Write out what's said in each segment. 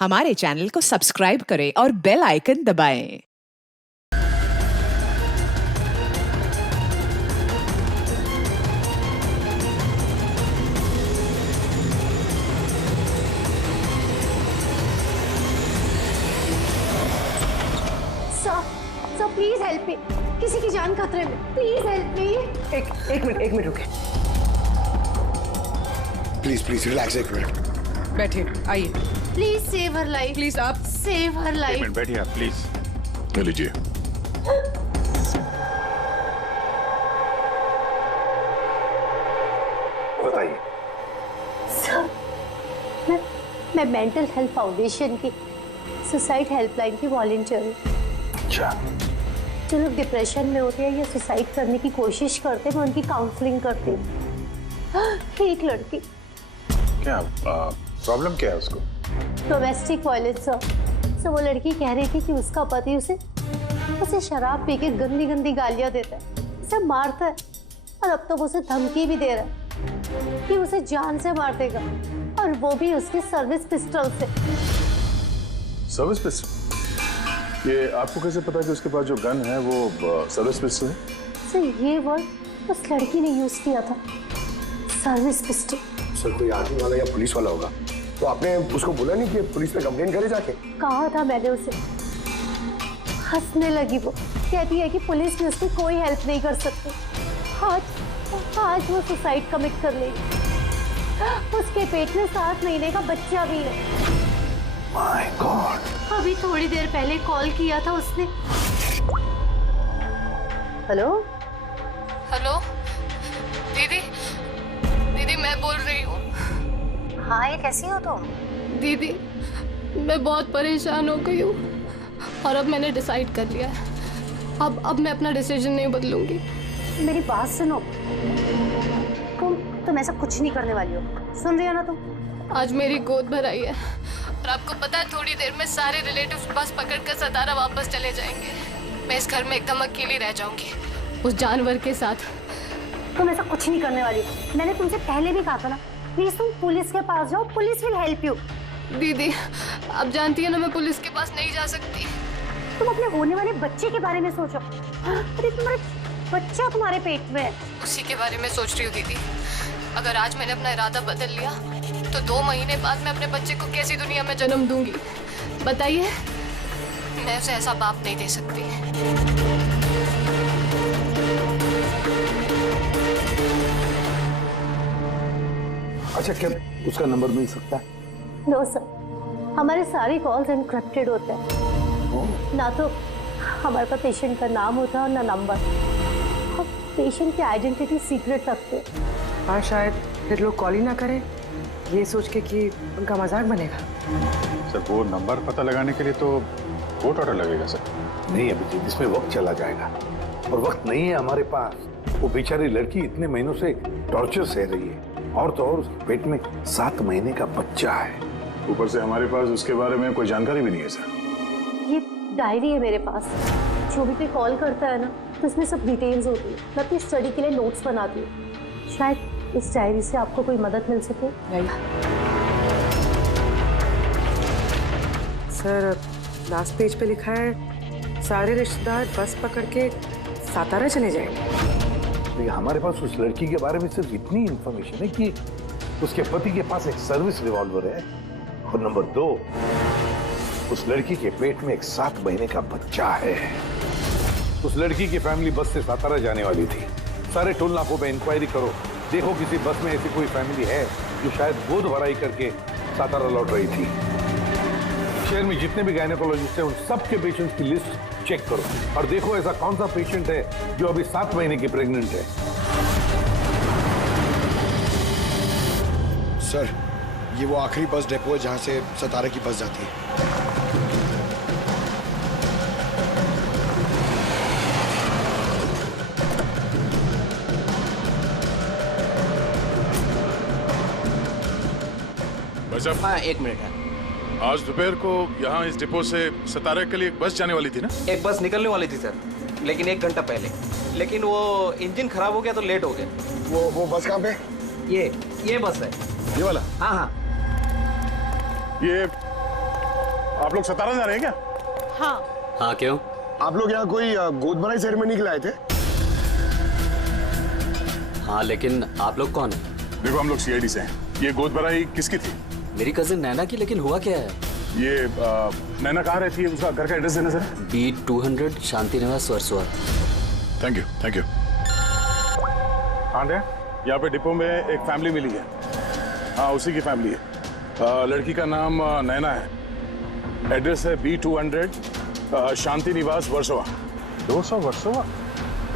हमारे चैनल को सब्सक्राइब करें और बेल आइकन दबाएं। सर प्लीज हेल्प मी, किसी की जान खतरे में, प्लीज हेल्प मी। एक मिनट रुके। प्लीज रिलैक्स, एक मिनट बैठिए, आइए। Please save her life, please आप सेव हर एक लाइफ। मिनट बैठिए आप प्लीज। ले लीजिए। बताइए। सर मैं मेंटल हेल्थ फाउंडेशन की सुसाइड हेल्पलाइन की वॉलंटियर हूँ। अच्छा, जो लोग डिप्रेशन में होते हैं या सुसाइड करने की कोशिश करते हैं, मैं उनकी काउंसलिंग करती हूँ। एक लड़की, क्या प्रॉब्लम क्या है उसको? Domestic violence. सर वो लड़की कह रही थी कि उसका पति उसे शराब पी के गंदी गंदी गालियां देता है, उसे मारता है और अब तो वो उसे धमकी भी दे रहा है कि उसे जान से मार देगा, और वो भी उसके सर्विस पिस्टल से। Service pistol? ये आपको कैसे पता कि उसके पास जो गन है वो सर्विस पिस्टल है? सर ये वर्ड उस लड़की ने यूज किया था, सर्विस पिस्टल। सर कोई आर्मी वाला या पुलिस वाला होगा, तो आपने उसको बोला नहीं कि पुलिस में कंप्लेन करे जाके? कहा था मैंने उसे। हंसने लगी वो, कहती है कि पुलिस में उसकी कोई हेल्प नहीं कर सकती। आज वो सुसाइड कमिट कर लेगी। उसके पेट में 7 महीने का बच्चा भी है। My God. अभी थोड़ी देर पहले कॉल किया था उसने। हेलो हेलो दीदी, दीदी मैं बोल रही हूँ। हाँ, ये कैसी हो तुम? दीदी मैं बहुत परेशान हो गई हूँ और अब मैंने डिसाइड कर लिया है। अब मैं अपना डिसीजन नहीं बदलूंगी। मेरी बात सुनो, तुम ऐसा कुछ नहीं करने वाली हो, सुन रही हो ना तुम? आज मेरी गोद भराई है और आपको पता है थोड़ी देर में सारे रिलेटिव्स बस पकड़कर सतारा वापस चले जाएंगे। मैं इस घर में एकदम अकेली रह जाऊंगी उस जानवर के साथ। तुम ऐसा कुछ नहीं करने वाली हो, मैंने तुमसे पहले भी कहा था ना। प्लीज तुम पुलिस के पास जाओ, पुलिस विल हेल्प यू। दीदी आप जानती है ना मैं पुलिस के पास नहीं जा सकती। तुम अपने होने वाले बच्चे के बारे में सोचो। अरे तुम्हारा बच्चा तुम्हारे पेट में है। उसी के बारे में सोच रही हूँ दीदी। अगर आज मैंने अपना इरादा बदल लिया तो 2 महीने बाद मैं अपने बच्चे को कैसी दुनिया में जन्म दूंगी बताइए। मैं उसे ऐसा बाप नहीं दे सकती। अच्छा, क्या उसका नंबर मिल सकता है? नो सर, हमारे सारे कॉल्स एनक्रिप्टेड होते हैं। ना तो हमारे पास पेशेंट का नाम होता है और ना नंबर। हम पेशेंट की आइडेंटिटी सीक्रेट रखते हैं। हाँ, शायद फिर लोग कॉल ही ना करें, ये सोच के कि उनका मजाक बनेगा। सर वो नंबर पता लगाने के लिए तो कोर्ट ऑर्डर लगेगा सर। नहीं अभिजीत, इसमें वक्त चला जाएगा और वक्त नहीं है हमारे पास। वो बेचारी लड़की इतने महीनों से टॉर्चर सह रही है, और तो और उसके पेट में 7 महीने का बच्चा है। ऊपर से हमारे पास उसके बारे में कोई जानकारी भी नहीं है सर। ये डायरी है मेरे पास, जो भी कोई कॉल करता है ना तो इसमें सब डिटेल्स होती है। मैं अपनी स्टडी के लिए नोट्स बनाती हूँ, शायद इस डायरी से आपको कोई मदद मिल सके। सर लास्ट पेज पे लिखा है सारे रिश्तेदार बस पकड़ के सातारा चले जाएंगे। तो हमारे पास उस लड़की के बारे में सिर्फ इतनी इंफॉर्मेशन है कि उसके पति के पास एक सर्विस रिवॉल्वर है, और नंबर 2 उस लड़की के पेट में एक 7 महीने का बच्चा है। उस लड़की की फैमिली बस से सातारा जाने वाली थी। सारे टोल नाकों पे इंक्वायरी करो, देखो किसी बस में ऐसी कोई फैमिली है जो शायद गोद भराई करके सातारा लौट रही थी। शहर में जितने भी गायनेकोलॉजिस्ट हैं उन सबके पेशेंट्स की लिस्ट चेक करो और देखो ऐसा कौन सा पेशेंट है जो अभी 7 महीने की प्रेग्नेंट है। सर ये वो आखिरी बस डिपो है जहाँ से सतारा की बस जाती है। हाँ, 1 मिनट है। आज दोपहर को यहाँ इस डिपो से सतारा के लिए एक बस जाने वाली थी ना? एक बस निकलने वाली थी सर, लेकिन 1 घंटा पहले। लेकिन वो इंजन खराब हो गया तो लेट हो गया। वो बस कहाँ पे? ये बस है। ये वाला? हाँ हाँ। ये आप लोग सतारा जा रहे हैं क्या? हाँ क्यों? आप लोग यहाँ कोई गोद भराई सेरेमनी के लिए आए थे? हाँ लेकिन आप लोग कौन है? देखो हम लोग सीआईडी से हैं। ये गोद भराई किसकी थी? मेरी कजिन नैना की, लेकिन हुआ क्या है? ये नैना कहाँ रहती है? उसका घर का एड्रेस देना सर। B200 शांति निवास Versova. Thank you thank you. हाँ दे, यहाँ पे डिपो में एक फैमिली मिली है। हाँ उसी की फैमिली है। लड़की का नाम नैना है। एड्रेस है B200 शांति निवास वर्सोवा। 200 वर्सोवा?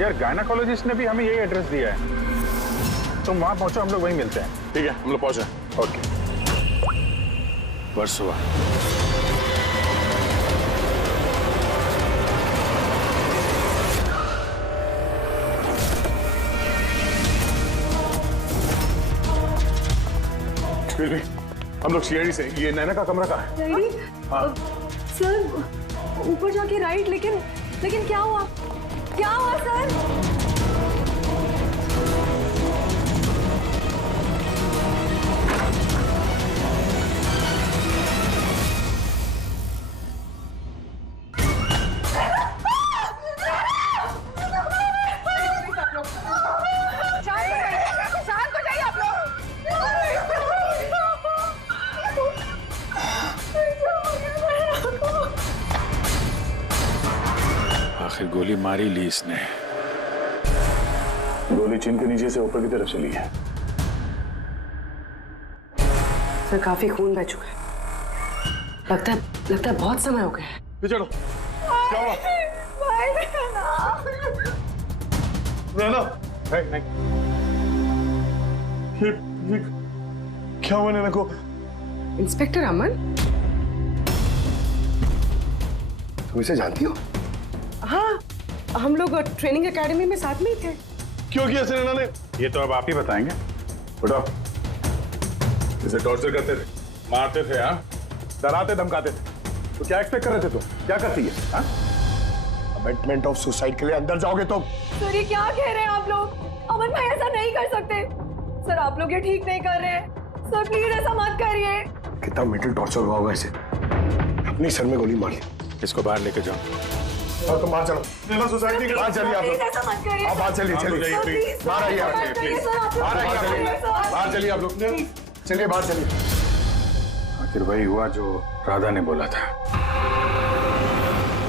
यार गायनाकोलॉजिस्ट ने भी हमें यही एड्रेस दिया है। तुम वहां पहुंचो, हम लोग वहीं मिलते हैं। ठीक है हम लोग पहुंचे। ओके वर्सोवा। एक्सक्यूज मी, हम लोग सीआईडी से। ये नैना का कमरा कहाँ है? हाँ। सर ऊपर जाके राइट, लेकिन क्या हुआ? क्या हुआ सर? आखिर गोली मारी ली इसने। गोली चिन के नीचे से ऊपर की तरफ चली है। सर काफी खून बह चुका है। लगता है बहुत समय हो गया है। चलो क्या हुआ? नैना नहीं। ये क्या हुआ नैना को? इंस्पेक्टर अमन, तुम इसे जानती हो? हाँ हम लोग ट्रेनिंग एकेडमी में साथ में ही थे। क्यों किया ऐसे नैना ने? ये तो अब आप ही बताएंगे। बताओ। इसे टॉर्चर करते थे, मारते थे, हाँ डराते धमकाते थे, तो क्या एक्सपेक्ट कर रहे थे? तुम क्या करती है? हाँ अबेटमेंट ऑफ सुसाइड के लिए अंदर जाओगे तो? सर ये क्या कह रहे हैं आप लोग? अमन भाई ऐसा नहीं कर सकते सर, आप लोग ये ठीक नहीं कर रहे हैं सर, प्लीज ऐसा मत करिए। कितना मेंटल टॉर्चर हुआ होगा इसे। अपनी सर में गोली मारी। इसको बाहर लेके जाओ। तुम बाहर चलो। नैना सोसाइटी के बाहर चलिए आप लोग। ऐसा मत करिए। आप बाहर चलिए चलिए। बाहर आइए आप लोग, प्लीज। बाहर आइए आप लोग। बाहर चलिए आप लोग। चलिए बाहर चलिए। आखिर वही हुआ जो राधा ने बोला था।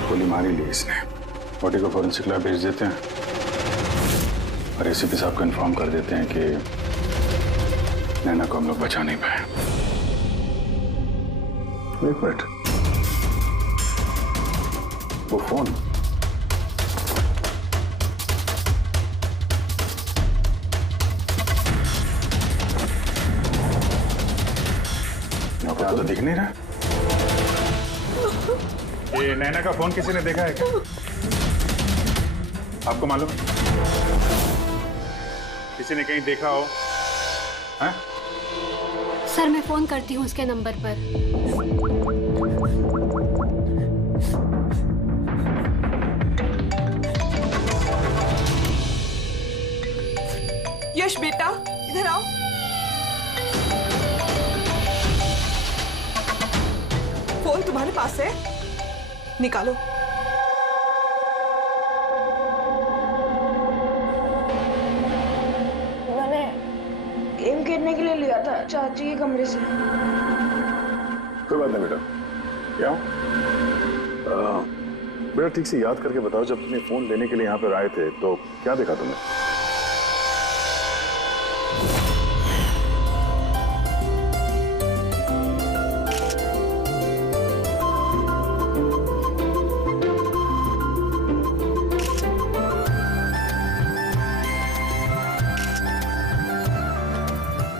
गोली मारी ली इसने। बॉडी को फॉरेंसिक लैब भेज देते हैं और एसीपी साहब को इन्फॉर्म कर देते हैं कि नैना को हम लोग बचा नहीं पाए। एक मिनट, वो फोन यहाँ तो दिख नहीं रहा। ये नैना का फोन किसी ने देखा है क्या? आपको मालूम? किसी ने कहीं देखा हो? हैं? सर मैं फोन करती हूँ उसके नंबर पर। यश बेटा इधर आओ। फोन तुम्हारे पास है, निकालो। मैंने गेम खेलने के लिए लिया था चाची के कमरे से। कोई बात नहीं बेटा। क्या बेटा ठीक से याद करके बताओ, जब तुमने फोन लेने के लिए यहाँ पर आए थे तो क्या देखा तुमने?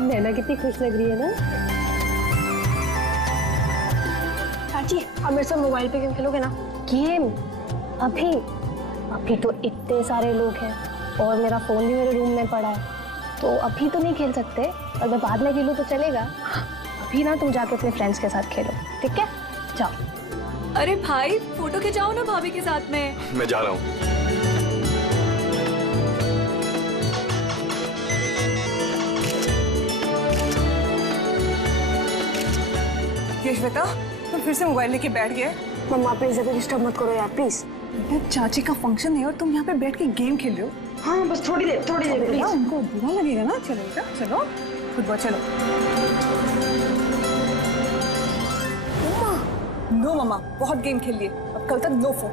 नैना कितनी खुश लग रही है ना। चाची अब मेरे साथ मोबाइल पे गेम खेलोगे ना? गेम? अभी तो इतने सारे लोग हैं और मेरा फोन भी मेरे रूम में पड़ा है, तो अभी तो नहीं खेल सकते, और मैं बाद में खेलूँ तो चलेगा। अभी ना तुम जाके अपने फ्रेंड्स के साथ खेलो, ठीक है? जाओ। अरे भाई फोटो खिंचाओ ना भाभी के साथ में। मैं जा रहा हूँ। यशवेता तुम फिर से मोबाइल लेके बैठ गए। मम्मा प्लीज अभी डिस्टर्ब मत करो यार प्लीज। चाची का फंक्शन है और तुम यहाँ पे बैठ के गेम खेल रहे हो। हाँ बस थोड़ी देर प्लीज। उनको बुरा लगेगा ना। चलो बेटा चलो फुटबॉल चलो। नो मम्मा बहुत गेम खेल लिए, अब कल तक नो फोन।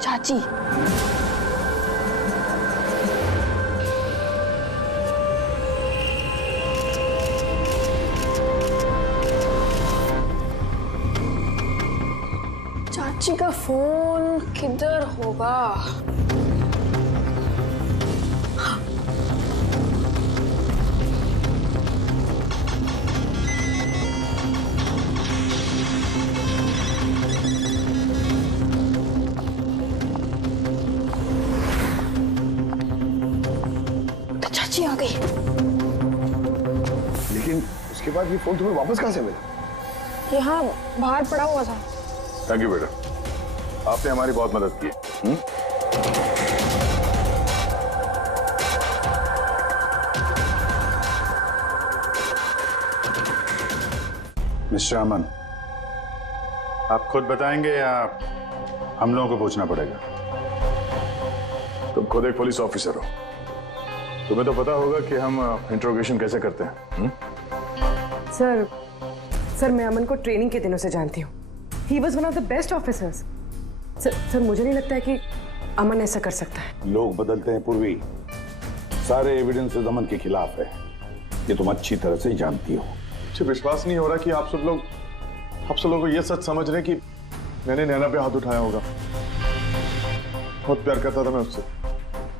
चाची चाची का फोन किधर होगा? तो चाची आ गई। लेकिन उसके बाद ये फोन तुम्हें वापस कहाँ से मिला? यहाँ बाहर पड़ा हुआ था। थैंक यू बेटा, आपने हमारी बहुत मदद की। मिस्टर अमन, आप खुद बताएंगे या हम लोगों को पूछना पड़ेगा? तुम खुद एक पुलिस ऑफिसर हो, तुम्हें तो पता होगा कि हम इंट्रोगेशन कैसे करते हैं। सर मैं अमन को ट्रेनिंग के दिनों से जानती हूँ। He was one of the best officers. Sir मुझे नहीं लगता है कि अमन ऐसा कर सकता है। लोग बदलते हैं पूर्वी, सारे एविडेंसेस अमन के खिलाफ है, ये तुम अच्छी तरह से जानती हो। मुझे विश्वास नहीं हो रहा कि आप सब लोग को ये सच समझ रहे हैं कि मैंने नैना पे हाथ उठाया होगा। बहुत प्यार करता था मैं उससे,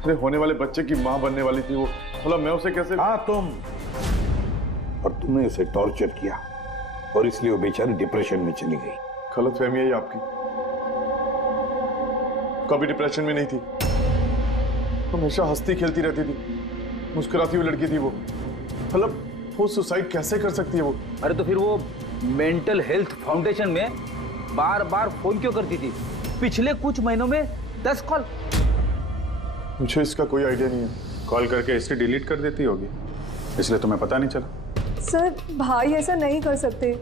मेरे होने वाले बच्चे की माँ बनने वाली थी वो, मतलब मैं उसे कैसे। हाँ तुम, और तुमने उसे टॉर्चर किया और इसलिए वो बेचारी डिप्रेशन में चली गई। गलतफहमी है ये आपकी, कभी डिप्रेशन में नहीं थी, हमेशा हंसती खेलती रहती थी, मुस्कुराती हुई लड़की थी वो। मतलब वो सुसाइड कैसे कर सकती है वो? अरे तो फिर वो मेंटल हेल्थ फाउंडेशन में बार बार फोन क्यों करती थी? पिछले कुछ महीनों में 10 कॉल। मुझे इसका कोई आइडिया नहीं है। कॉल करके हिस्ट्री डिलीट कर देती होगी, इसलिए तुम्हें पता नहीं चला। सर भाई ऐसा नहीं कर सकते,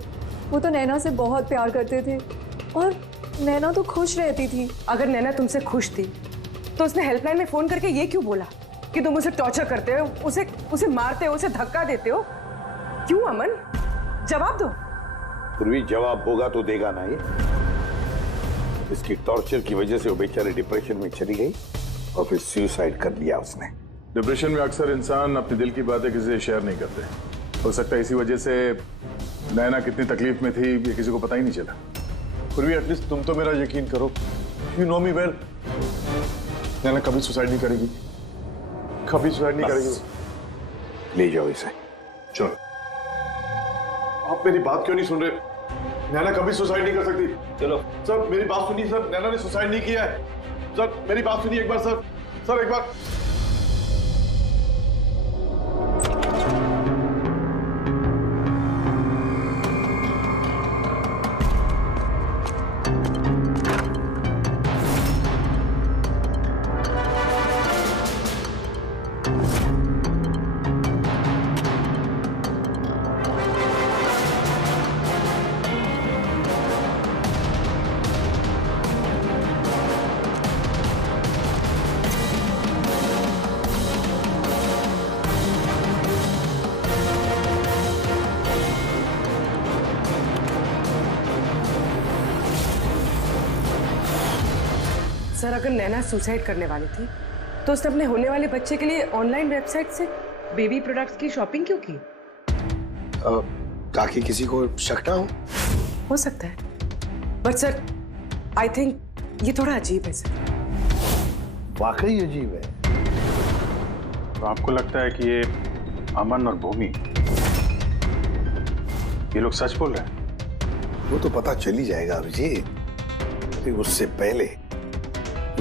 वो तो नैना से बहुत प्यार करते थे और नैना तो खुश रहती थी। अगर नैना तुमसे खुश थी तो उसने हेल्पलाइन में फोन करके ये क्यों बोला कि तुम उसे टॉर्चर करते हो, उसे मारते हो, उसे धक्का देते हो? क्यों अमन, जवाब दो। पूर्वी जवाब होगा तो देगा ना ये। इसकी टॉर्चर की वजह से वो बेचारी डिप्रेशन में चली गई और फिर सुसाइड कर लिया उसने। डिप्रेशन में अक्सर इंसान अपने दिल की बातें किसी से शेयर नहीं करते, हो सकता है इसी वजह से नैना कितनी तकलीफ में थी ये किसी को पता ही नहीं चला। फिर भी एटलीस्ट तुम तो मेरा यकीन करो, यू नो मी वेल, नैना कभी सुसाइड नहीं करेगी, कभी सुसाइड नहीं करेगी। ले जाओ इसे। चलो। आप मेरी बात क्यों नहीं सुन रहे? नैना कभी सुसाइड नहीं कर सकती। चलो सर मेरी बात सुनिए सर, नैना ने सुसाइड नहीं किया है। सर मेरी बात सुनिए एक बार सर एक बार। सर अगर नैना सुसाइड करने वाली थी तो उसने अपने होने वाले बच्चे के लिए ऑनलाइन वेबसाइट से बेबी प्रोडक्ट्स की शॉपिंग क्यों की? ताकि किसी को शक ना हो सकता है, बट सर आई थिंक ये थोड़ा अजीब है सर। वाकई अजीब है। तो आपको लगता है कि ये अमन और भूमि ये लोग सच बोल रहे हैं? वो तो पता चल ही जाएगा अभिजीत। लेकिन उससे पहले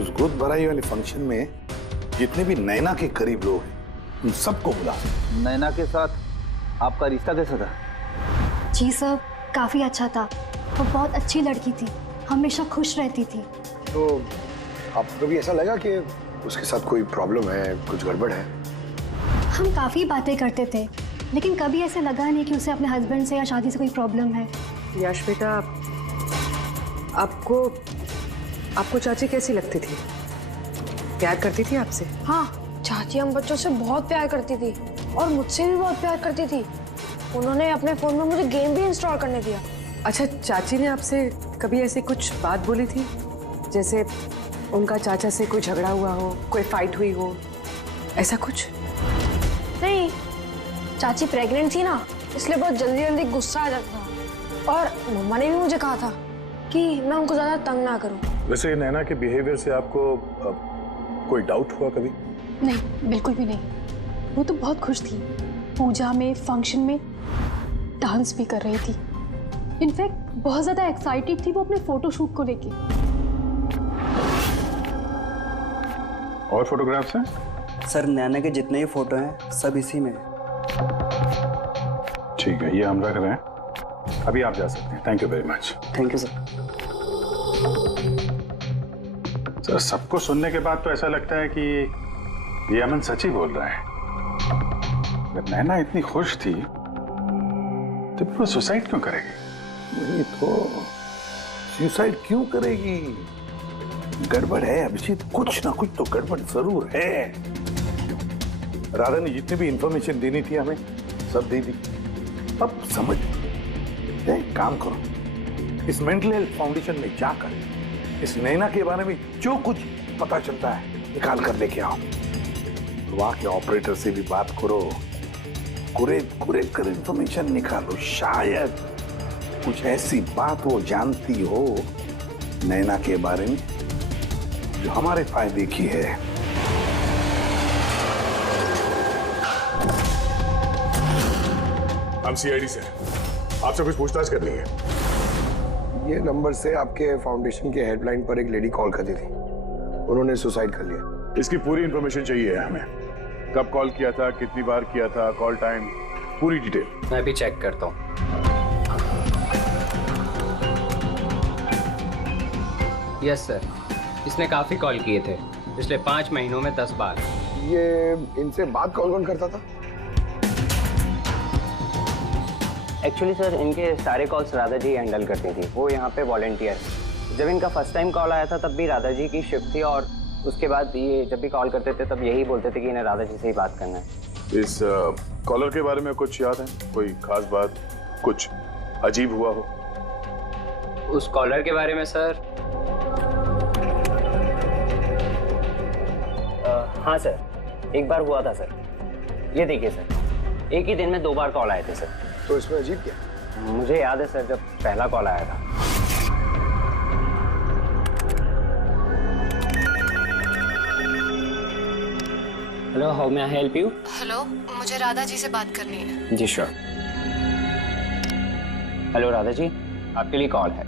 उस गोद भराई वाले फंक्शन में जितने भी नैना के करीब लोग हैं उन सबको बुला। नैना के साथ आपका रिश्ता कैसा था? जी सर काफी अच्छा था, वो बहुत अच्छी लड़की थी, हमेशा खुश रहती थी। तो आपको कभी ऐसा लगा कि उसके साथ कोई प्रॉब्लम है, कुछ गड़बड़ है? हम काफी बातें करते थे, लेकिन कभी ऐसे लगा नहीं कि उसे अपने हस्बैंड से या शादी से कोई प्रॉब्लम है। यश बेटा, आपको चाची कैसी लगती थी? प्यार करती थी आपसे? हाँ, चाची हम बच्चों से बहुत प्यार करती थी और मुझसे भी बहुत प्यार करती थी। उन्होंने अपने फोन में मुझे गेम भी इंस्टॉल करने दिया। अच्छा, चाची ने आपसे कभी ऐसी कुछ बात बोली थी, जैसे उनका चाचा से कोई झगड़ा हुआ हो, कोई फाइट हुई हो, ऐसा कुछ? नहीं, चाची प्रेग्नेंट थी ना, इसलिए बहुत जल्दी जल्दी गुस्सा आ जाता था। और मम्मा ने भी मुझे कहा था कि मैं उनको ज्यादा तंग ना करूं। वैसे नैना के बिहेवियर से आपको कोई डाउट हुआ कभी? नहीं, बिल्कुल भी नहीं। वो तो बहुत खुश थी, पूजा में, फंक्शन में डांस भी कर रही थी। इनफैक्ट बहुत ज्यादा एक्साइटेड थी वो अपने फोटोशूट को लेके। और फोटोग्राफ्स हैं? सर, नैना के जितने ही फोटो हैं सब इसी में। ठीक है, ये हम रख रहे हैं। अभी आप जा सकते हैं। Thank you very much. Thank you sir. Sir, सबको सुनने के बाद तो ऐसा लगता है कि ये अमन सच ही बोल रहा है। अगर नैना इतनी खुश थी तो वो सुसाइड क्यों करेगी? नहीं तो सुसाइड क्यों करेगी? गड़बड़ है अभिजीत, कुछ ना कुछ तो गड़बड़ जरूर है। राधा ने जितनी भी इंफॉर्मेशन देनी थी हमें सब दे दी। अब समझ, एक काम करो, इस मेंटल हेल्थ फाउंडेशन में जाकर इस नैना के बारे में जो कुछ पता चलता है निकाल कर लेके आओ। वहां के ऑपरेटर से भी बात करो, कुरेद कर इंफॉर्मेशन निकालो। शायद कुछ ऐसी बात वो जानती हो नैना के बारे में जो हमारे फायदे की है। हम सीआईडी से आपसे कुछ पूछताछ करनी है। ये नंबर से आपके फाउंडेशन के हेल्पलाइन पर एक लेडी कॉल करती थी, उन्होंने सुसाइड कर लिया। इसकी पूरी इंफॉर्मेशन चाहिए हमें। कब कॉल किया था, कितनी बार किया था, कॉल टाइम, पूरी डिटेल। मैं भी चेक करता हूँ। यस सर, इसने काफी कॉल किए थे पिछले 5 महीनों में 10 बार। ये इनसे बात कौन कौन करता था? एक्चुअली सर, इनके सारे कॉल्स राधा जी हैंडल करती थी। वो यहाँ पे वॉलंटियर। जब इनका फर्स्ट टाइम कॉल आया था तब भी राधा जी की शिफ्ट थी, और उसके बाद ये जब भी कॉल करते थे तब यही बोलते थे कि इन्हें राधा जी से ही बात करना है। इस कॉलर के बारे में कुछ याद है? कोई खास बात, कुछ अजीब हुआ हो? उस कॉलर के बारे में सर, हाँ सर, एक बार हुआ था सर। ये देखिए सर, एक ही दिन में 2 बार कॉल आए थे सर। तो इसमें अजीब क्या? मुझे याद है सर, जब पहला कॉल आया था। Hello, how may I help you? Hello, मुझे राधा जी से बात करनी है। जी श्योर। हेलो राधा जी, आपके लिए कॉल है।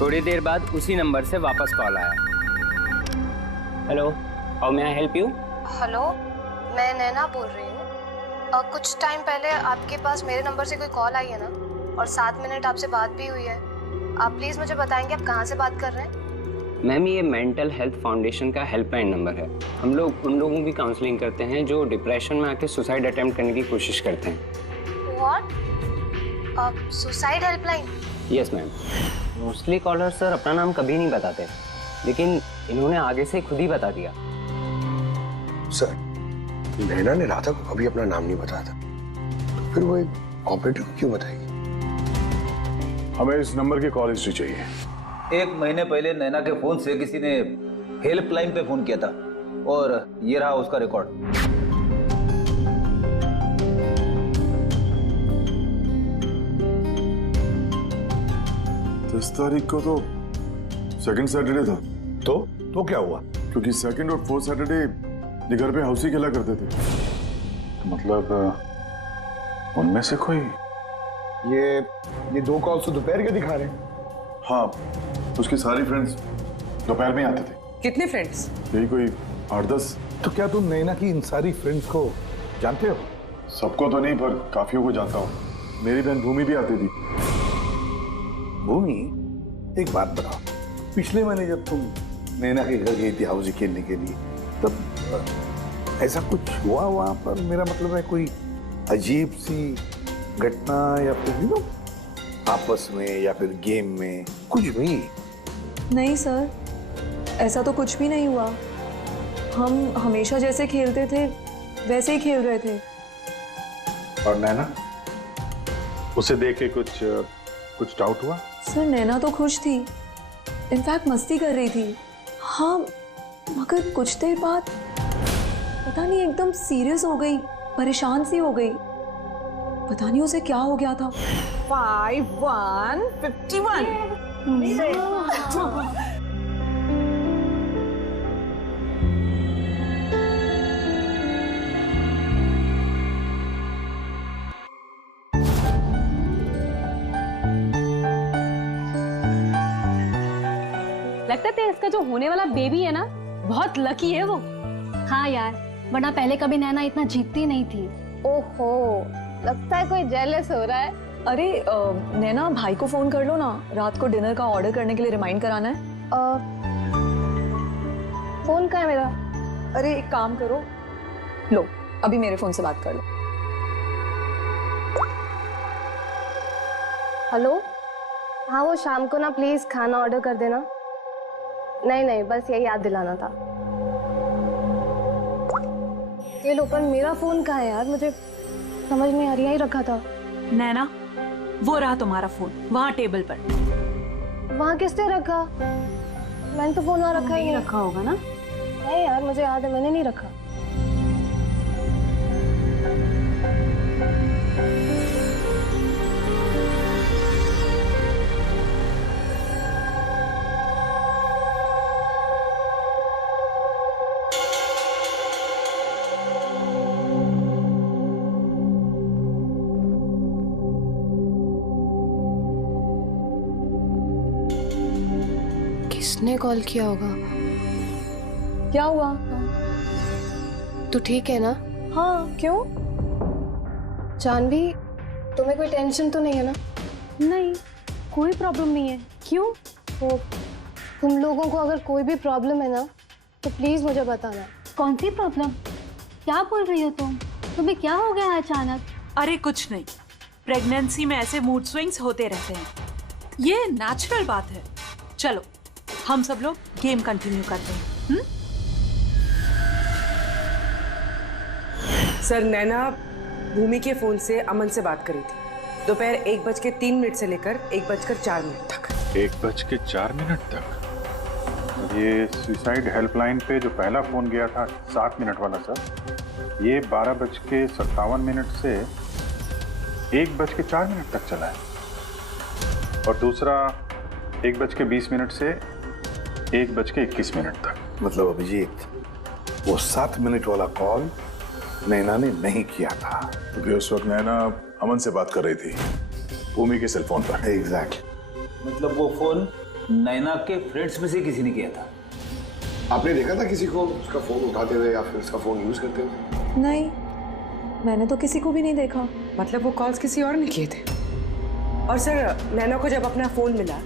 थोड़ी देर बाद उसी नंबर से वापस कॉल आया। Hello, how may I help you? Hello, मैं नैना बोल रही हूँ। कुछ टाइम पहले आपके पास मेरे नंबर से कोई कॉल आई है ना, और 7 मिनट आपसे बात भी हुई है। आप प्लीज मुझे बताएंगे आप कहाँ से बात कर रहे हैं? मैम, ये मेंटल हेल्थ फाउंडेशन का हेल्पलाइन नंबर है। हम लोग उन लोगों की काउंसलिंग करते हैं जो डिप्रेशन में आके सुसाइड अटेम्प्ट करने की कोशिश करते हैं। What? Suicide helpline? Yes ma'am. Mostly caller sir अपना नाम कभी नहीं बताते, लेकिन इन्होंने आगे से खुद ही बता दिया। सर, नैना ने राधा को कभी अपना नाम नहीं बताया था, तो फिर वो एक ऑपरेटर को क्यों बताएगी? हमें इस नंबर की कॉल हिस्ट्री चाहिए। 1 महीने पहले नैना के फोन से किसी ने हेल्पलाइन पे फोन किया था, और ये रहा उसका रिकॉर्ड। 10 तारीख को तो सेकंड सैटरडे था। तो क्या हुआ? क्योंकि सेकंड और 4th सैटरडे ये घर पे हाउसी खेला करते थे। मतलब उनमें से कोई? ये 2 कॉल्स तो दोपहर के दिखा रहे हैं। हाँ, उसकी सारी फ्रेंड्स दोपहर में आते थे। कितने फ्रेंड्स? यही कोई 8-10। तो क्या तुम नैना की इन सारी फ्रेंड्स को जानते हो? सबको तो नहीं, पर काफियों को जानता हूँ। मेरी बहन भूमि भी आती थी। भूमि, एक बात बताओ, पिछले महीने जब तुम नैना के घर गई थी हाउसी खेलने के लिए, तब ऐसा कुछ हुआ वहां पर? मेरा मतलब है कोई अजीब सी घटना या फिर आपस में या फिर गेम में कुछ भी? नहीं सर, ऐसा तो कुछ भी नहीं हुआ। हम हमेशा जैसे खेलते थे वैसे ही खेल रहे थे। और नैना, उसे देख के कुछ डाउट हुआ? सर नैना तो खुश थी, इनफैक्ट मस्ती कर रही थी। हाँ, मगर कुछ देर बाद पता नहीं एकदम सीरियस हो गई, परेशान सी हो गई। पता नहीं उसे क्या हो गया था। 5151 लगता है इसका जो होने वाला बेबी है ना, बहुत लकी है वो। हाँ यार, वरना पहले कभी नैना इतना जीतती नहीं थी। ओहो, लगता है कोई जेलस हो रहा है। अरे नैना, भाई को फोन कर लो ना, रात को डिनर का ऑर्डर करने के लिए रिमाइंड कराना है। फोन कहाँ है मेरा? अरे एक काम करो, लो अभी मेरे फोन से बात कर लो। हेलो, हाँ वो शाम को ना प्लीज खाना ऑर्डर कर देना। नहीं, बस यही याद दिलाना था। ये लो, पर मेरा फोन कहाँ है यार? मुझे समझ नहीं आ रही, यही रखा था। नैना, वो रहा तुम्हारा फोन वहाँ टेबल पर। वहाँ किसने रखा? मैंने तो फोन वहाँ रखा ही नहीं। रखा होगा ना? नहीं यार, मुझे याद है मैंने नहीं रखा। किसने कॉल किया होगा? क्या हुआ? तू ठीक है ना? हाँ, क्यों? जानवी, तुम्हें कोई टेंशन तो नहीं है ना? नहीं, कोई प्रॉब्लम नहीं है। क्यों? तो तुम लोगों को अगर कोई भी प्रॉब्लम है ना, तो प्लीज मुझे बताना। कौन सी प्रॉब्लम? क्या बोल रही हो तुम? तुम्हें क्या हो गया है अचानक? अरे कुछ नहीं, प्रेगनेंसी में ऐसे मूड स्विंग्स होते रहते हैं, ये नेचुरल बात है। चलो हम सब लोग गेम कंटिन्यू करते हैं। सर, नैना भूमि के फोन से अमन से बात करी थी दोपहर 1:03 से लेकर 1:04 तक। 1:04 तक? ये सुसाइड हेल्पलाइन पे जो पहला फोन गया था 7 मिनट वाला सर, ये 12:57 से 1:04 तक चला है, और दूसरा 1:20 से 1:21 तक। मतलब अभिजीत, वो 7 मिनट वाला कॉल नैना ने नहीं किया था, क्योंकि उस वक्त नैना अमन से बात कर रही थी भूमि के सेल फोन पर। एग्जैक्टली। मतलब वो फोन नैना के फ्रेंड्स में से किसी ने किया था? आपने देखा था किसी को उसका फोन उठाते हुए या फिर उसका फोन यूज करते हुए? नहीं, मैंने तो किसी को भी नहीं देखा। मतलब वो कॉल्स किसी और ने किए थे। और सर, नैना को जब अपना फोन मिला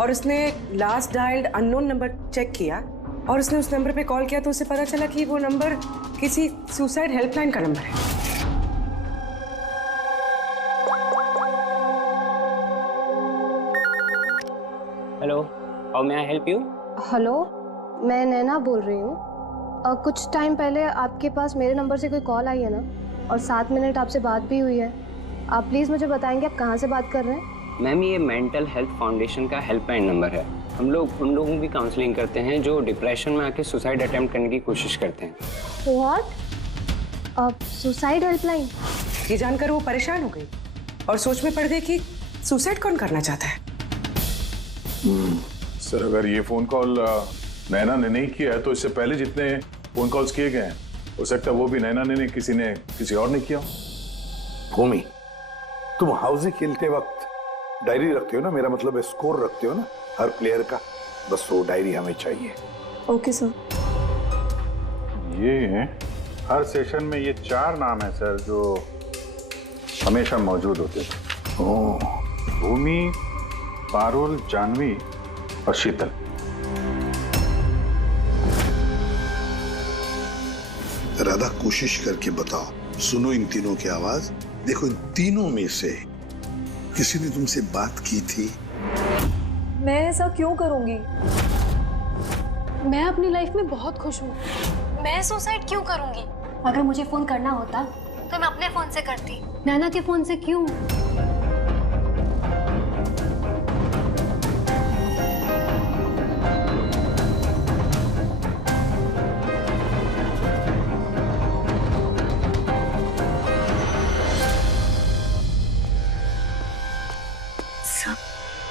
और उसने last dialled unknown number check किया और उसने उस नंबर पे कॉल किया, तो उसे पता चला कि वो नंबर किसी सुसाइड हेल्पलाइन का नंबर है। Hello, how may I help you? Hello, मैं नैना बोल रही हूँ। कुछ टाइम पहले आपके पास मेरे नंबर से कोई कॉल आई है ना, और 7 मिनट आपसे बात भी हुई है। आप प्लीज़ मुझे बताएंगे आप कहाँ से बात कर रहे हैं? मैम, ये मेंटल हेल्थ फाउंडेशन का हेल्पलाइन नंबर है। हम लोग उन लोगों की काउंसलिंग करते हैं जो डिप्रेशन में आके सुसाइड अटेम्प्ट करने की कोशिश करते हैं। व्हाट? Suicide helpline? ये जानकर वो परेशान हो गई और सोच में पड़ गई कि सुसाइड कौन करना चाहता है। सर, अगर ये फोन कॉल नैना ने नहीं किया है, तो इससे पहले जितने फोन कॉल्स किए गए हैं, हो सकता है वो भी नैना ने किसी और ने किया। भूमि, तुम हाउसी खेलते वक्त डायरी रखते हो ना? मेरा मतलब है स्कोर रखते हो ना हर प्लेयर का? बस वो डायरी हमें चाहिए। Okay sir. ये हर सेशन में ये 4 नाम है सर जो हमेशा मौजूद होते थे। ओह, भूमि, पारुल, जानवी और शीतल। राधा कोशिश करके बताओ। सुनो इन तीनों की आवाज। देखो इन तीनों में से किसी ने तुमसे बात की थी? मैं ऐसा क्यों करूंगी? मैं अपनी लाइफ में बहुत खुश हूँ। मैं सुसाइड क्यों करूंगी? अगर मुझे फोन करना होता तो मैं अपने फोन से करती, नैना के फोन से क्यों?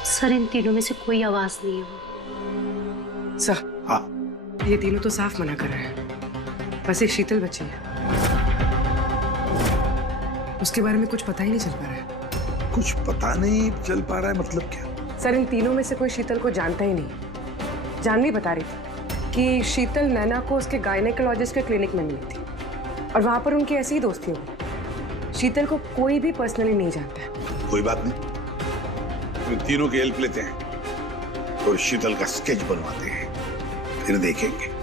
सर इन तीनों में से कोई आवाज नहीं है। सर हाँ, ये तीनों तो साफ मना कर रहे हैं। बस एक शीतल बची है, उसके बारे में कुछ पता ही नहीं चल पा रहा है। कुछ पता नहीं चल पा रहा है मतलब क्या? सर इन तीनों में से कोई शीतल को जानता ही नहीं। जानवी बता रही थी कि शीतल नैना को उसके गायनेकोलॉजिस्ट के क्लिनिक में मिली थी और वहां पर उनकी ऐसी ही दोस्ती हो गई। शीतल को कोई भी पर्सनली नहीं जानता है। कोई बात नहीं, इन तीनों की हेल्प लेते हैं और शीतल का स्केच बनवाते हैं, फिर देखेंगे।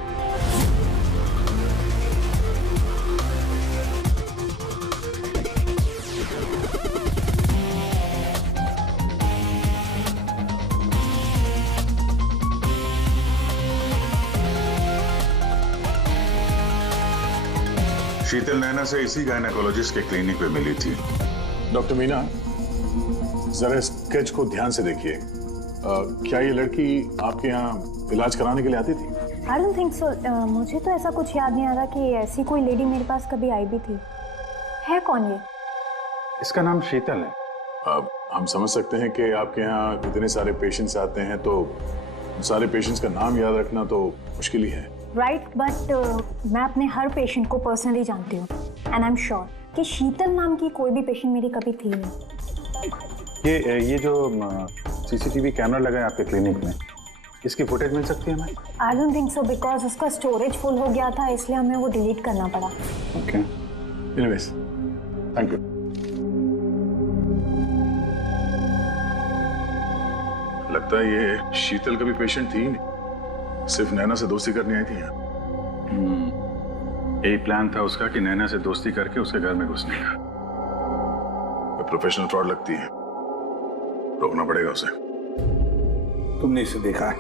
शीतल नैना से इसी गायनेकोलॉजिस्ट के क्लिनिक पे मिली थी। डॉक्टर मीना, जरा स्केच को ध्यान से देखिए। क्या ये लड़की आपके यहाँ इलाज कराने के लिए आती थी? I don't think so. मुझे तो ऐसा कुछ याद नहीं आ रहा कि ऐसी कोई लेडी मेरे पास कभी आई भी थी। है कौन ये? इसका नाम शीतल है। हम समझ सकते हैं कि आपके यहाँ इतने सारे पेशेंट्स आते हैं तो सारे पेशेंट्स का नाम याद रखना तो मुश्किल ही है। राइट, बट मैं अपने हर पेशेंट को पर्सनली जानती हूँ एंड आई एम श्योर कि शीतल नाम की कोई भी पेशेंट मेरी कभी थी नहीं। ये जो सीसीटीवी कैमरा लगा है आपके क्लिनिक में, इसकी फुटेज मिल सकती है हमें? I don't think so, because उसका स्टोरेज फुल हो गया था, इसलिए हमें वो डिलीट करना पड़ा। Okay, anyways, thank you. लगता है ये शीतल का भी पेशेंट थी, सिर्फ नैना से दोस्ती करने आई थी यहाँ। यही प्लान था उसका कि नैना से दोस्ती करके उसके घर में घुसने का। प्रोफेशनल फ्रॉड लगती है, रोकना पड़ेगा उसे। तुमने इसे देखा है?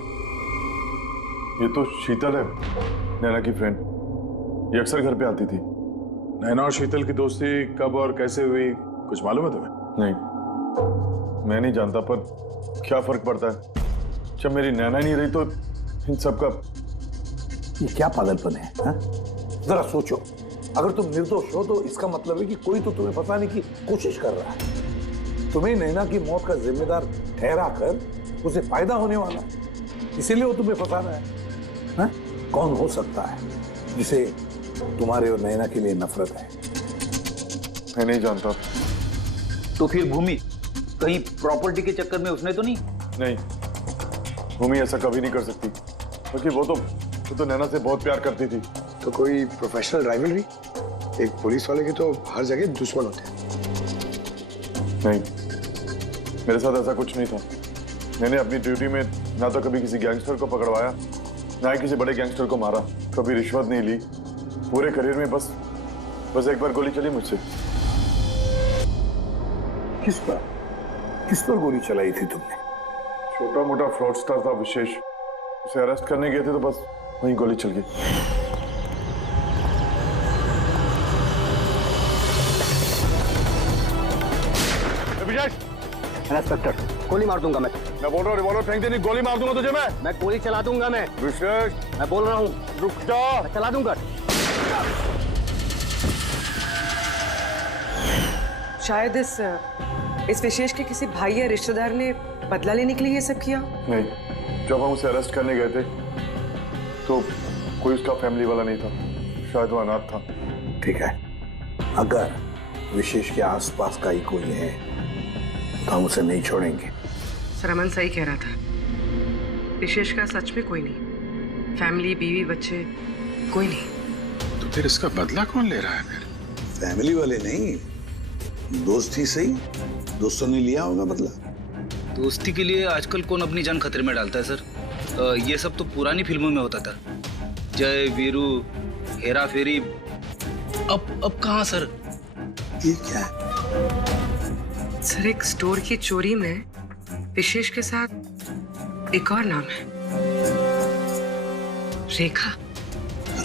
ये तो शीतल है, नैना की फ्रेंड। ये अक्सर घर पे आती थी। नैना और शीतल की दोस्ती कब और कैसे हुई, कुछ मालूम है तुम्हें? नहीं, मैं नहीं जानता, पर क्या फर्क पड़ता है? जब मेरी नैना नहीं रही तो इन सब का। ये क्या पागलपन है हा? जरा सोचो, अगर तुम निर्दोष हो तो इसका मतलब है कि कोई तो तुम्हें फंसाने की कोशिश कर रहा है। तुम्हें नैना की मौत का जिम्मेदार ठहरा कर उसे फायदा होने वाला है, इसीलिए वो तुम्हें फंसा रहा है। हा? कौन हो सकता है जिसे तुम्हारे और नैना के लिए नफरत है? मैं नहीं जानता। तो फिर भूमि कहीं प्रॉपर्टी के चक्कर में उसने तो नहीं? नहीं, भूमि ऐसा कभी नहीं कर सकती, क्योंकि वो तो नैना से बहुत प्यार करती थी। तो कोई प्रोफेशनल राइवलरी? एक पुलिस वाले के तो हर जगह दुश्मन होते हैं। नहीं, मेरे साथ ऐसा कुछ नहीं था। मैंने अपनी ड्यूटी में ना तो कभी किसी गैंगस्टर को पकड़वाया, ना ही किसी बड़े गैंगस्टर को मारा, कभी रिश्वत नहीं ली। पूरे करियर में बस एक बार गोली चली मुझसे। किस पर गोली चलाई थी तुमने? छोटा मोटा फ्रॉडस्टर था विशेष, उसे अरेस्ट करने गए थे तो बस वहीं गोली चल गई। इंस्पेक्टर, गोली मार दूंगा मैं बोल रहा हूँ, रिवॉल्वर फेंक देनी, गोली मार दूंगा तुझे मैं गोली चला दूंगा मैं। विशेष, मैं बोल रहा हूँ, रुक जा, मैं चला दूंगा। शायद इस विशेष के किसी भाई या रिश्तेदार ने बदला लेने के लिए ये सब किया। नहीं, जब हम उसे अरेस्ट करने गए थे तो कोई उसका फैमिली वाला नहीं था, शायद वो अनाथ था। ठीक है, अगर विशेष के आसपास का ही कोई है तो हम उसे नहीं छोड़ेंगे। सर अमन सही कह रहा था, विशेष का सच में कोई नहीं, फैमिली, बीवी, बच्चे, कोई नहीं। तो फिर इसका बदला कौन ले रहा है फिर? फैमिली वाले नहीं, दोस्त ही सही। दोस्तों ने लिया होगा बदला। दोस्ती के लिए आजकल कौन अपनी जान खतरे में डालता है सर? ये सब तो पुरानी फिल्मों में होता था। जय वीरू, हेरा फेरी, अब कहाँ सर? ये क्या है? सर एक स्टोर की चोरी में विशेष के साथ एक और नाम है, रेखा।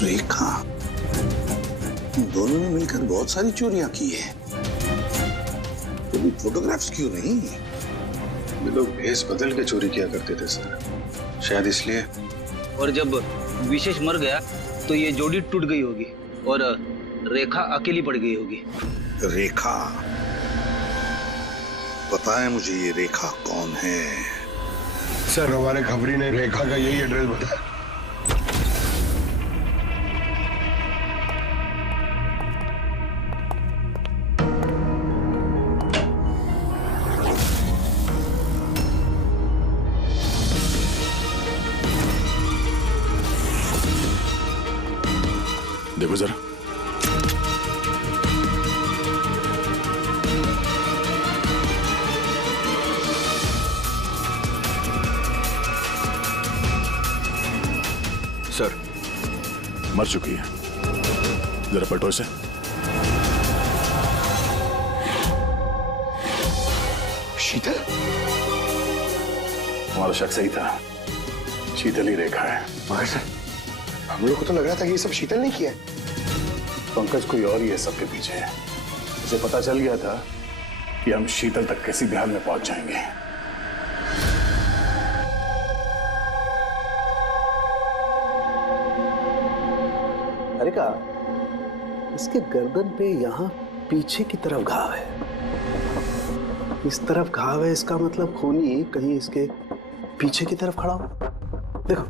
रेखा? दोनों ने मिलकर बहुत सारी चोरियां की है। तो फोटोग्राफ्स क्यों नहीं? ये लोग भेस बदल के चोरी किया करते थे सर, शायद इसलिए। और जब विशेष मर गया तो ये जोड़ी टूट गई होगी और रेखा अकेली पड़ गई होगी। रेखा? पता है मुझे ये रेखा कौन है? सर हमारे खबरी ने रेखा का यही एड्रेस बताया। देखो जरा। सर मर चुकी है, जरा पलटो इसे। शीतल? हमारा शक सही था, शीतल ही रेखा है। मगर सर हम लोग को तो लग रहा था कि ये सब शीतल ने किया है। पंकज कोई और ही है सबके पीछे। उसे पता चल गया था कि हम शीतल तक किसी भी हाल में पहुंच जाएंगे। अरे का इसके गर्दन पे यहाँ पीछे की तरफ घाव है, इस तरफ घाव है, इसका मतलब खूनी कहीं इसके पीछे की तरफ खड़ा हो। देखो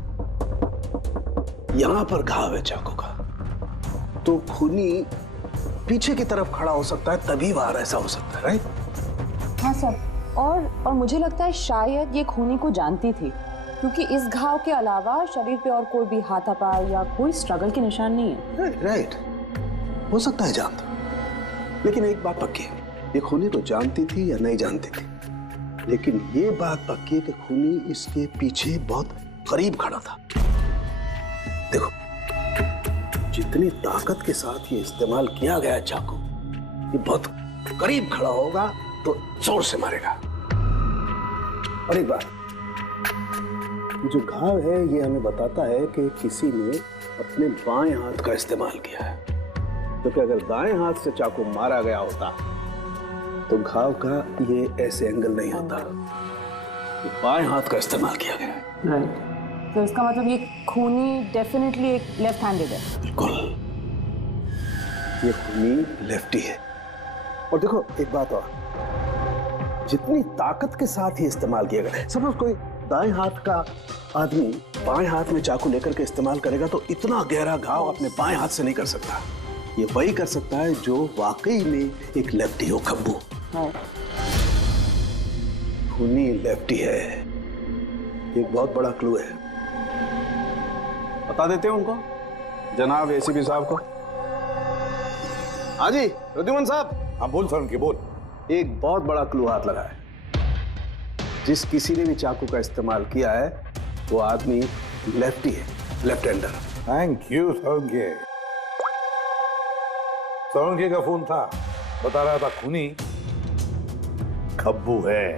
यहां पर घाव है चाकू का, तो खूनी पीछे की तरफ खड़ा हो सकता है, तभी वार ऐसा हो सकता है, राइट? हाँ सर, और मुझे लगता है शायद ये खूनी को जानती थी, क्योंकि इस घाव के अलावा शरीर पे और कोई भी हाथापाई या कोई स्ट्रगल के निशान नहीं है। राइट, हो सकता है जानती, लेकिन एक बात पक्की है, ये खूनी तो जानती थी या नहीं जानती थी, लेकिन ये बात पक्की है कि खूनी इसके पीछे बहुत करीब खड़ा था। देखो जितनी ताकत के साथ ये इस्तेमाल किया गया चाकू, ये बहुत करीब खड़ा होगा तो जोर से मारेगा। और एक बात, जो घाव है ये हमें बताता है कि किसी ने अपने बाएं हाथ का इस्तेमाल किया है, क्योंकि अगर दाएं हाथ से चाकू मारा गया होता तो घाव का ये ऐसे एंगल नहीं होता, ये बाएं हाथ का इस्तेमाल किया गया है। राइट, तो इसका मतलब ये खूनी डेफिनेटली एक लेफ्ट हैंडेड है। बिल्कुल, ये खूनी लेफ्टी है। और देखो एक बात और, जितनी ताकत के साथ ये इस्तेमाल किया गया, सपोज कोई दाएं हाथ का आदमी बाएं हाथ में चाकू लेकर के इस्तेमाल करेगा तो इतना गहरा घाव अपने बाएं हाथ से नहीं कर सकता। ये वही कर सकता है जो वाकई में एक लेफ्टी हो, खब्बू। खूनी लेफ्टी है, एक बहुत बड़ा क्लू है। बता देते हैं उनको, जनाब एसीपी साहब को। हाँ जी प्रद्युमन साहब। हाँ बोल सर, उनकी बोल। एक बहुत बड़ा क्लू हाथ लगा है। जिस किसी ने भी चाकू का इस्तेमाल किया है वो आदमी लेफ्टी है, left hander. Thank you Solanki. Solanki का फोन था, बता रहा था खूनी खब्बू है।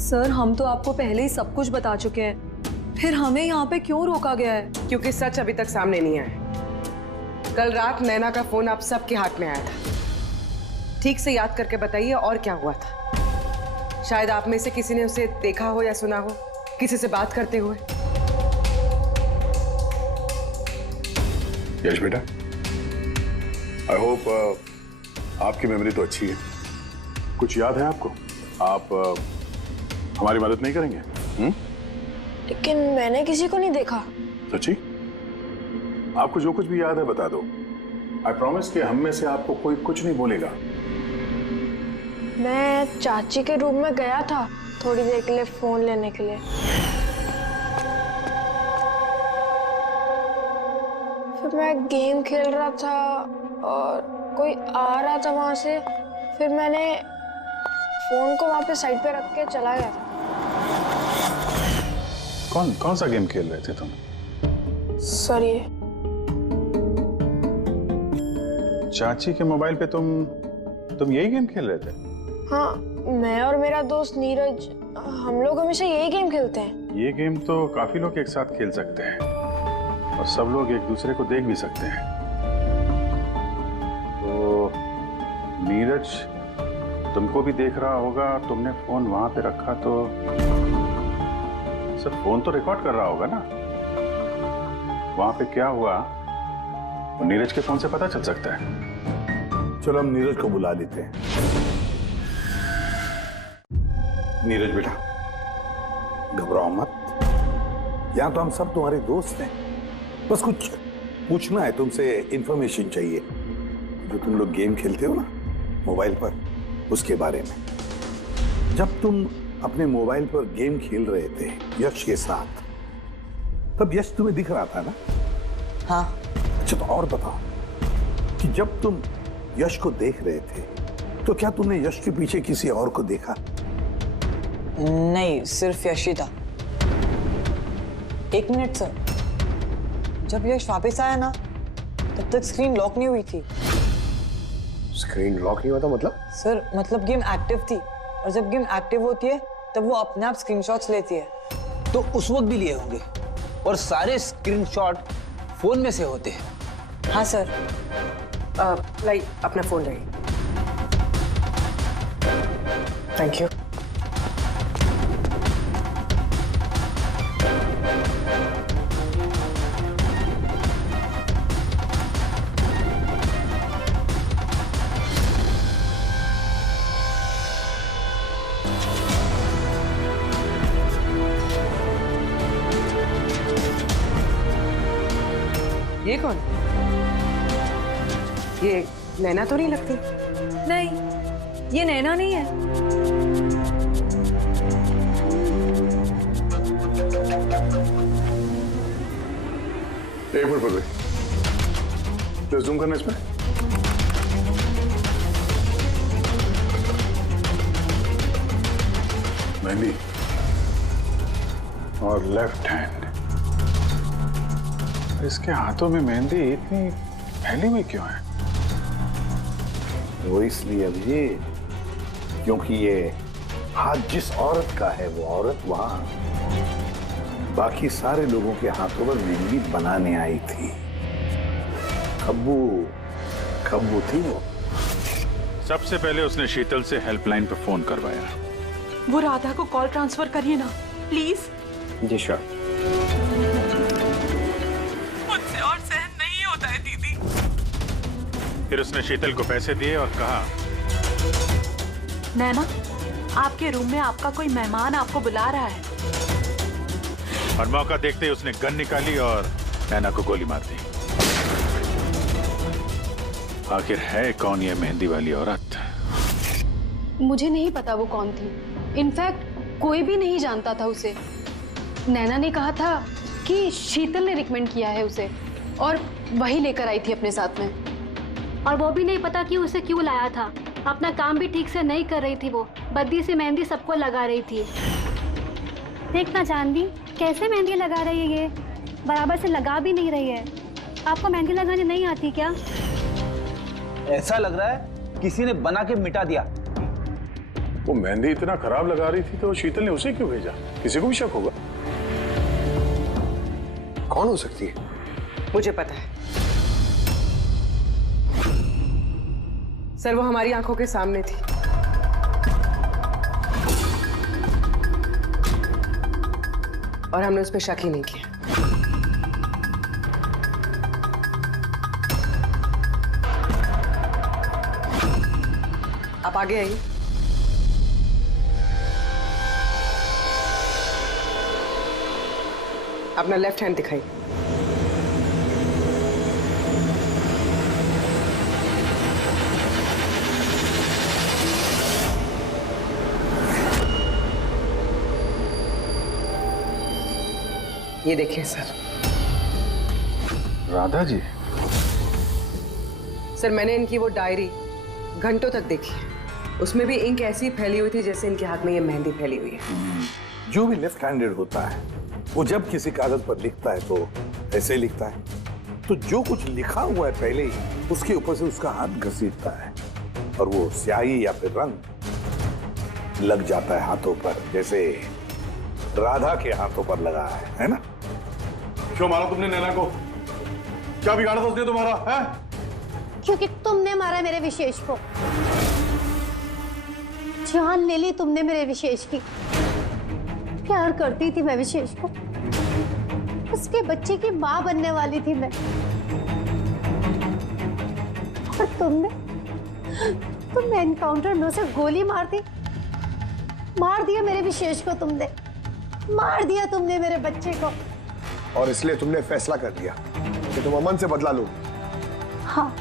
सर हम तो आपको पहले ही सब कुछ बता चुके हैं, फिर हमें यहाँ पे क्यों रोका गया है? क्योंकि सच अभी तक सामने नहीं आया। कल रात नैना का फोन आप सबके हाथ में आया था। ठीक से याद करके बताइए और क्या हुआ था। शायद आप में से किसी ने उसे देखा हो या सुना हो किसी से बात करते हुए। यश बेटा, आई होप आपकी मेमोरी तो अच्छी है, कुछ याद है आपको? आप हमारी मदद नहीं करेंगे? लेकिन मैंने किसी को नहीं देखा। सच्ची? आपको जो कुछ भी याद है बता दो। आई प्रॉमिस कि हम में से आपको कोई कुछ नहीं बोलेगा। मैं चाची के रूम में गया था थोड़ी देर के लिए फोन लेने के लिए, फिर मैं गेम खेल रहा था और कोई आ रहा था वहां से, फिर मैंने फोन को वहां पे साइड पे रख के चला गया था। कौन सा गेम खेल रहे थे तुम? सर ये चाची के मोबाइल पे तुम यही गेम खेल रहे थे? हाँ, मैं और मेरा दोस्त नीरज, हम लोग हमेशा यही गेम खेलते हैं। ये गेम तो काफी लोग एक साथ खेल सकते हैं और सब लोग एक दूसरे को देख भी सकते हैं। तो नीरज तुमको भी देख रहा होगा, तुमने फोन वहां पे रखा तो सर फोन तो रिकॉर्ड कर रहा होगा ना? वहां पे क्या हुआ वो नीरज के फोन से पता चल सकता है। चलो हम नीरज को बुला लेते हैं। नीरज बेटा, घबराओ मत, यहां तो हम सब तुम्हारे दोस्त हैं। बस कुछ पूछना है तुमसे, इंफॉर्मेशन चाहिए। जो तुम लोग गेम खेलते हो ना मोबाइल पर, उसके बारे में। जब तुम अपने मोबाइल पर गेम खेल रहे थे यश के साथ, तब यश तुम्हें दिख रहा था ना? हाँ। अच्छा तो और बताओ कि जब तुम यश को देख रहे थे तो क्या तुमने यश के पीछे किसी और को देखा? नहीं, सिर्फ यश ही था। एक मिनट सर, जब यश वापस आया ना तब तक स्क्रीन लॉक नहीं हुई थी। स्क्रीन लॉक नहीं हुआ था मतलब? सर मतलब गेम एक्टिव थी, और जब गेम एक्टिव होती है तब वो अपने आप स्क्रीनशॉट्स लेती है। तो उस वक्त भी लिए होंगे, और सारे स्क्रीनशॉट फोन में से होते हैं। हाँ सर। लाई अपना फोन लाई। Thank you. ये कौन? ये नैना तो नहीं लगती? नहीं, ये नैना नहीं है। एक मिनट पर जूम करना इसमें। मेहंदी और लेफ्ट हैंड। इसके हाथों में मेहंदी इतनी फैली हुई क्यों है? वो इसलिए अभी क्योंकि ये हाथ जिस औरत का है वो औरत वहां बाकी सारे लोगों के हाथों पर मेहंदी बनाने आई थी। खब्बू थी वो। सबसे पहले उसने शीतल से हेल्पलाइन पे फोन करवाया। वो राधा को कॉल ट्रांसफर करिए ना प्लीज। Ji sure. मुझसे और सहन नहीं होता है दीदी। फिर उसने शीतल को पैसे दिए और कहा, नैना आपके रूम में आपका कोई मेहमान आपको बुला रहा है। और मौका देखते ही उसने गन निकाली और नैना को गोली मार दी। आखिर है कौन ये मेहंदी वाली औरत? मुझे नहीं पता वो कौन थी। इनफैक्ट कोई भी नहीं जानता था उसे। नैना ने कहा था कि शीतल ने रिकमेंड किया है उसे, और वही लेकर आई थी अपने साथ में। और वो भी नहीं पता कि उसे क्यों लाया था। अपना काम भी ठीक से नहीं कर रही थी वो, बद्दी से मेहंदी सबको लगा रही थी। देखना जानवी कैसे मेहंदी लगा रही है, ये बराबर से लगा भी नहीं रही है। आपको मेहंदी लगाने नहीं आती क्या? ऐसा लग रहा है किसी ने बना के मिटा दिया। वो मेहंदी इतना खराब लगा रही थी तो शीतल ने उसे क्यों भेजा? किसी को भी शक होगा। कौन हो सकती है? मुझे पता है सर, वो हमारी आंखों के सामने थी। और हमने उस पर शक ही नहीं किया। आप आगे आइए। अपना लेफ्ट हैंड दिखाइए। ये देखिए सर। राधा जी? सर मैंने इनकी वो डायरी घंटों तक देखी है। उसमें भी इंक ऐसी फैली हुई थी जैसे इनके हाथ में ये मेहंदी फैली हुई है। जो भी लेफ्ट हैंडेड होता है वो जब किसी कागज पर लिखता है तो ऐसे लिखता है। तो जो कुछ लिखा हुआ है पहले ही उसके ऊपर से उसका हाथ घसीटता है और वो स्याही या फिर रंग लग जाता है हाथों पर, जैसे राधा के हाथों पर लगा है ना? क्यों मारा तुमने नैना को? क्या बिगाड़ा था उसने तुम्हारा? है? क्योंकि तुमने मारा मेरे विशेष को। जान ले ली तुमने मेरे विशेष की। प्यार करती थी मैं विशेष को, उसके बच्चे की मां बनने वाली थी मैं, और तुमने एनकाउंटर में उसे गोली मार दिया मेरे विशेष को। तुमने मार दिया तुमने मेरे बच्चे को। और इसलिए तुमने फैसला कर लिया कि तुम अमन से बदला लोगे। हाँ,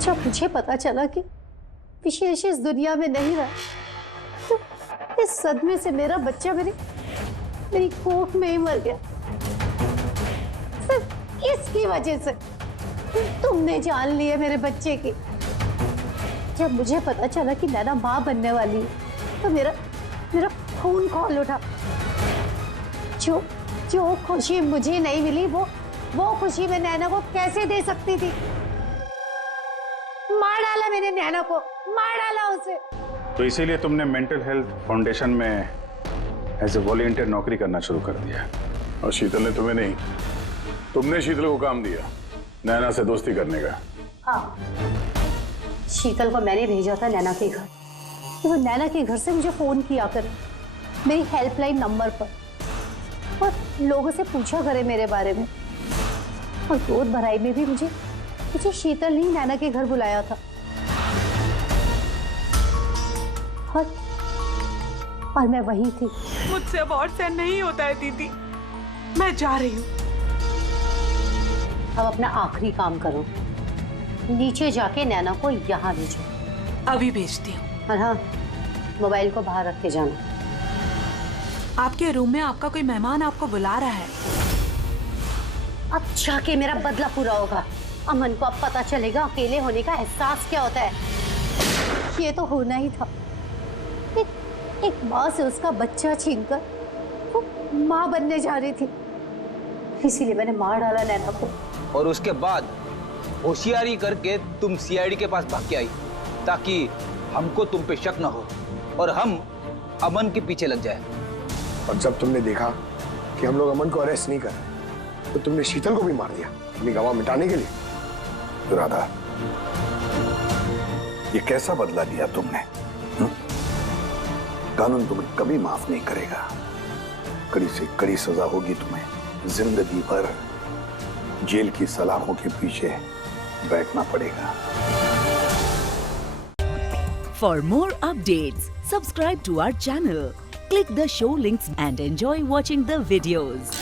जब मुझे पता चला कि विशेष इस दुनिया में नहीं रहा, तो इस सदमे से मेरा बच्चा मेरी कोख में ही मर गया। सिर्फ इसकी वजह से तुमने जान ली है मेरे बच्चे की। जब मुझे पता चला कि नैना मां बनने वाली है, तो मेरा खून खौल उठा। जो खुशी मुझे नहीं मिली, वो खुशी मैं नैना को कैसे दे सकती थी? मार डाला मैंने नैना को, मार डाला उसे। तो इसीलिए तुमने मेंटल हेल्थ फाउंडेशन में एज ए वॉलंटियर नौकरी करना शुरू कर दिया। और शीतल ने तुम्हें नहीं, तुमने शीतल को काम दिया नैना से दोस्ती करने का। हाँ, शीतल को मैंने भेजा था नैना के घर, तो वो नैना के घर से मुझे फोन किया करे मेरी हेल्पलाइन नंबर पर, और लोगों से पूछा करे मेरे बारे में। और गोद भराई में भी मुझे शीतल ने नैना के घर बुलाया था। और मैं वही थी। मुझसे अब और सहन नहीं होता है दीदी, मैं जा रही हूँ। अब अपना आखिरी काम करो, नीचे जाके नैना को यहाँ भेजो। अभी भेजती हूँ। और हाँ, मोबाइल को बाहर रख के जाना। आपके रूम में आपका कोई मेहमान आपको बुला रहा है। अब जाके मेरा बदला पूरा होगा। अमन को अब पता चलेगा अकेले होने का एहसास क्या होता है। ये तो होना ही था। एक माँ से उसका बच्चा छीनकर वो माँ बनने जा रही थी, इसीलिए मैंने मार डाला नैना को। और उसके बाद होशियारी करके तुम सीआईडी के पास भाग के आई, ताकि हमको तुम पे शक न हो और हम अमन के पीछे लग जाए। और जब तुमने देखा कि हम लोग अमन को अरेस्ट नहीं कर रहे, तो तुमने शीतल को भी मार दिया अपनी गवाह मिटाने के लिए। तो राधा, ये कैसा बदला लिया तुमने? कानून तुम्हें कभी माफ नहीं करेगा। कड़ी से कड़ी सजा होगी तुम्हें। जिंदगी भर जेल की सलाखों के पीछे बैठना पड़ेगा। For more updates, subscribe to our channel, click the show links and enjoy watching the videos.